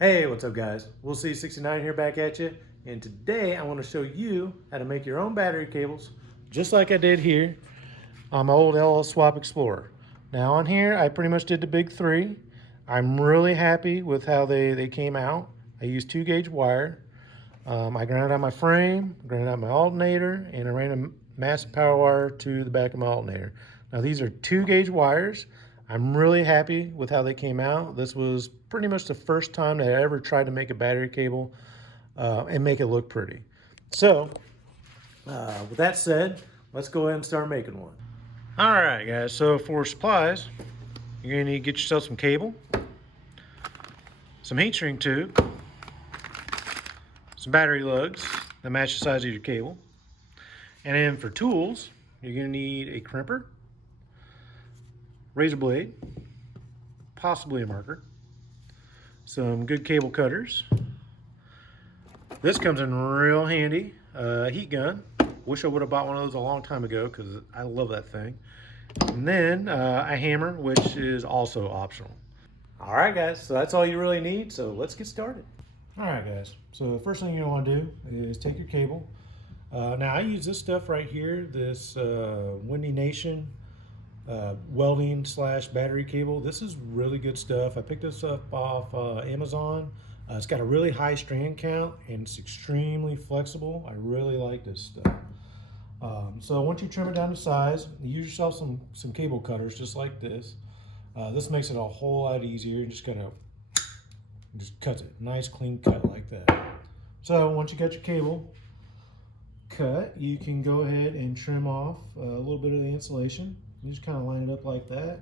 Hey, what's up guys? We'll see 69 here back at you. And today I want to show you how to make your own battery cables, just like I did here on my old LL Swap Explorer. Now on here, I pretty much did the big three. I'm really happy with how they came out. I used 2-gauge wire. I grounded out my frame, grounded out my alternator, and I ran a massive power wire to the back of my alternator. Now these are 2-gauge wires. I'm really happy with how they came out. This was pretty much the first time that I ever tried to make a battery cable and make it look pretty. So with that said, let's go ahead and start making one. All right, guys, so for supplies, you're gonna need to get yourself some cable, some heat shrink tube, some battery lugs that match the size of your cable. And then for tools, you're gonna need a crimper, razor blade, possibly a marker, some good cable cutters. This comes in real handy, a heat gun. Wish I would have bought one of those a long time ago because I love that thing. And then a hammer, which is also optional. All right, guys, so that's all you really need, so let's get started. All right, guys, so the first thing you're gonna wanna do is take your cable. Now I use this stuff right here, this Windy Nation welding / battery cable. This is really good stuff. I picked this up off Amazon. It's got a really high strand count and it's extremely flexible. I really like this stuff. So once you trim it down to size, you use yourself some cable cutters just like this. This makes it a whole lot easier. You're just gonna cuts it, nice clean cut like that. So once you got your cable cut, you can go ahead and trim off a little bit of the insulation. You just kind of line it up like that.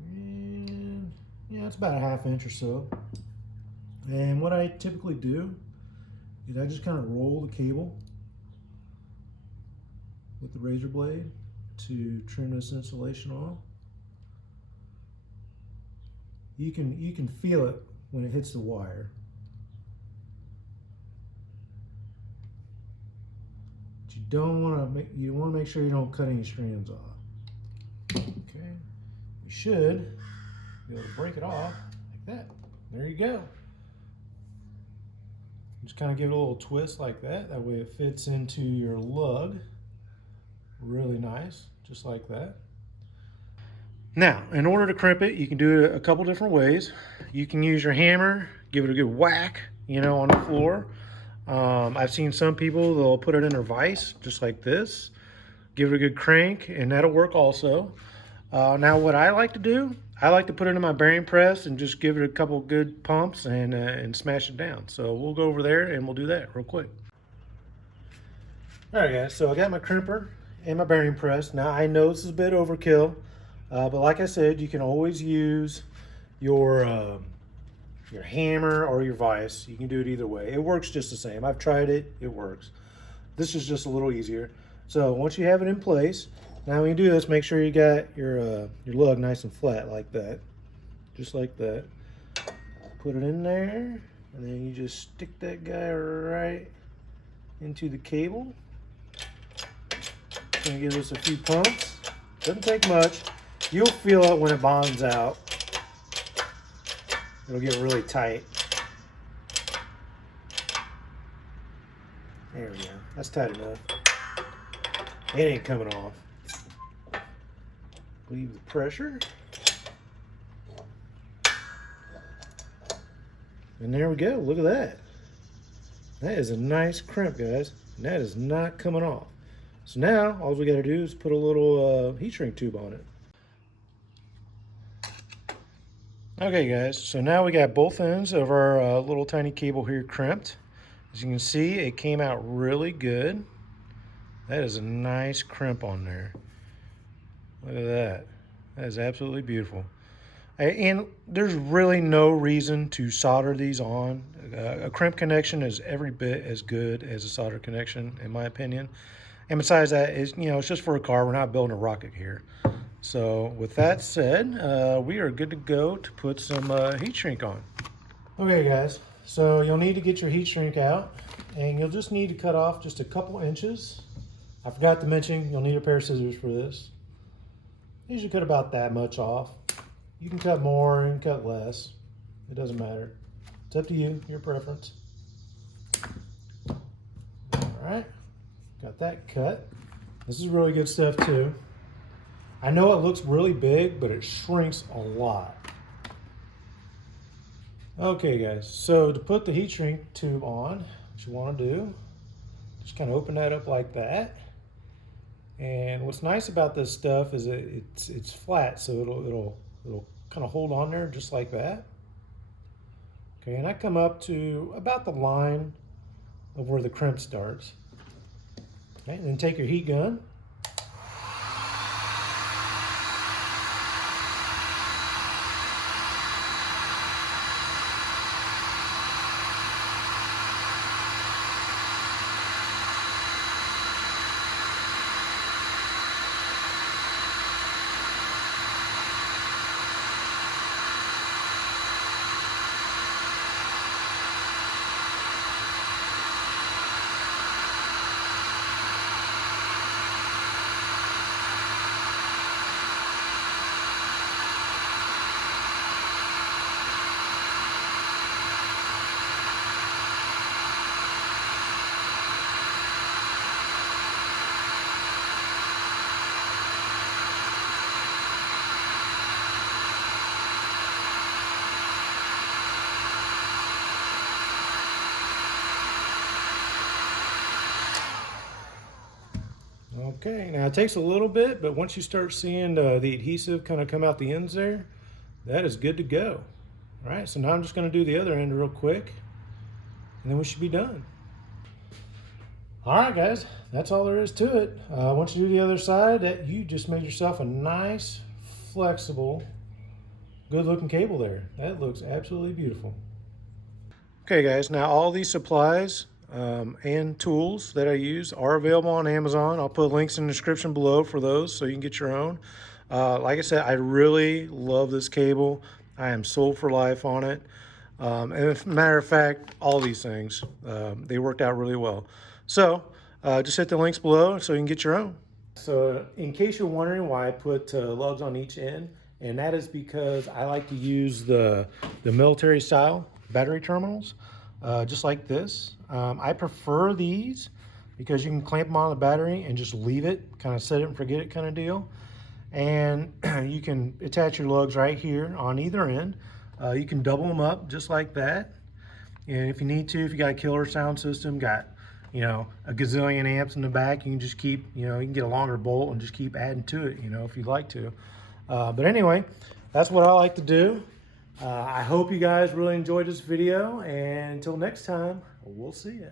And yeah, it's about a ½ inch or so. And what I typically do is I just kind of roll the cable with the razor blade to trim this insulation off. You can feel it when it hits the wire. But you want to make sure you don't cut any strands off. Okay, you should be able to break it off like that. There you go. Just kind of give it a little twist like that. That way it fits into your lug. Really nice, just like that. Now, in order to crimp it, you can do it a couple different ways. You can use your hammer, give it a good whack, on the floor. I've seen some people, they'll put it in their vise, just like this. Give it a good crank, and that'll work also. Now, what I like to do, I like to put it in my bearing press and just give it a couple good pumps and smash it down. So we'll go over there and we'll do that real quick. All right, guys, so I got my crimper and my bearing press. Now, I know this is a bit overkill, but like I said, you can always use your hammer or your vise. You can do it either way. It works just the same. I've tried it, it works. This is just a little easier. So once you have it in place, now when you do this, make sure you got your lug nice and flat like that. Just like that. Put it in there, and then you just stick that guy right into the cable. Gonna give this a few pumps. Doesn't take much. You'll feel it when it bonds out. It'll get really tight. There we go. That's tight enough. It ain't coming off. Leave the pressure. And there we go. Look at that. That is a nice crimp, guys. And that is not coming off. So now, all we got to do is put a little heat shrink tube on it. Okay guys, so now we got both ends of our little tiny cable here crimped. As you can see, it came out really good. That is a nice crimp on there. Look at that. That is absolutely beautiful. And there's really no reason to solder these on. A crimp connection is every bit as good as a solder connection, in my opinion. And besides that, it's just for a car. We're not building a rocket here. So with that said, we are good to go to put some heat shrink on. Okay guys, so you'll need to get your heat shrink out, and you'll just need to cut off just a couple inches. I forgot to mention, you'll need a pair of scissors for this. You should cut about that much off. You can cut more and cut less. It doesn't matter. It's up to you, your preference. All right, got that cut. This is really good stuff too. I know it looks really big, but it shrinks a lot. Okay guys, so to put the heat shrink tube on, what you want to do, just kind of open that up like that. And what's nice about this stuff is it's flat, so it'll kind of hold on there just like that. Okay, and I come up to about the line of where the crimp starts. Okay, and then take your heat gun. Okay, now it takes a little bit, but once you start seeing the adhesive kind of come out the ends there, that is good to go. All right, so now I'm just going to do the other end real quick, and then we should be done. All right, guys, that's all there is to it. Once you do the other side, you just made yourself a nice, flexible, good-looking cable there. That looks absolutely beautiful. Okay, guys, now all these supplies and tools that I use are available on Amazon. I'll put links in the description below for those so you can get your own. Like I said, I really love this cable. I am sold for life on it. And as a matter of fact, all these things, they worked out really well. So just hit the links below so you can get your own. So in case you're wondering why I put lugs on each end, and that is because I like to use the military style battery terminals, just like this. I prefer these because you can clamp them on the battery and just leave it, kind of set it and forget it kind of deal. And you can attach your lugs right here on either end. You can double them up just like that. And if you need to, if you got a killer sound system, got, you know, a gazillion amps in the back, you can just keep, you know, you can get a longer bolt and just keep adding to it, you know, if you'd like to. But anyway, that's what I like to do. I hope you guys really enjoyed this video, and until next time, we'll see you.